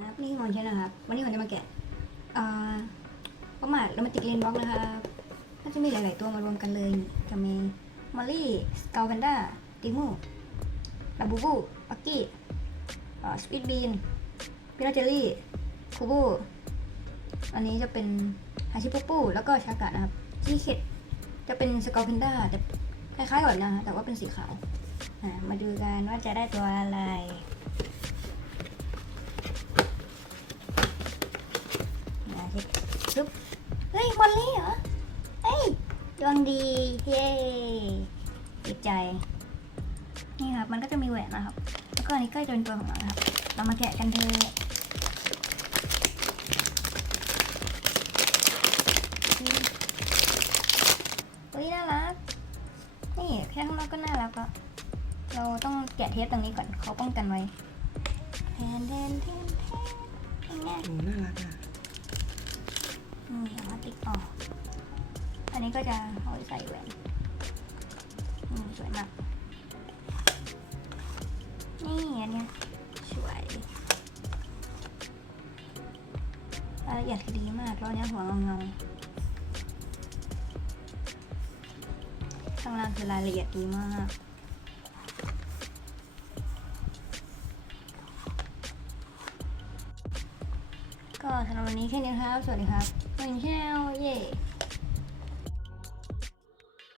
ครับนี่มอนใช่นะครับ วันนี้ผมจะมาแกะอ่าประมาทแล้วมาติกเลนบล็อกนะครับก็จะมีหลาย ๆ ตัวมารวมกันเลยจะมีมอลลี่สกาแวนด้าติมูลาบูบูปักกี้สปีดบีนพิราเจลลี่คูบูอันนี้จะเป็นฮาชิปุปูแล้วก็ชากะนะครับที่เข็ดจะเป็นสกาแวนด้าแต่คล้าย ๆกันนะ แต่ว่าเป็นสีขาวมาดูกันว่าจะได้ตัวอะไร พี่ปึ๊บเฮ้ยมอลลี่เหรอ เฮ้ยดวงดี เย้ติดใจ นี่ครับ มันก็จะมีแหวนนะครับ แล้วก็อันนี้ก็จะเป็นตัวของเราครับ เรามาแกะกันเถอะเฮ้ยน่ารัก นี่แค่ข้างนอกก็น่ารักแล้วเราต้องแกะเทปตรงนี้ก่อนเขาป้องกันไว้แทนแทนแทนแทนเป็นไงโอ้น่ารักอะ นี่เอามาติ๊กออกอันนี้ก็จะเอาไว้ใส่แหวนอืมสวยมากนี่อันเนี้ยสวยรายละเอียดดีมากแล้วอันเนี้ยหัวเงาเงาๆข้างล่างคือรายละเอียดดีมาก ก็สำหรับวันนี้แค่นี้ครับ สวัสดีครับวันนี้แชนเย่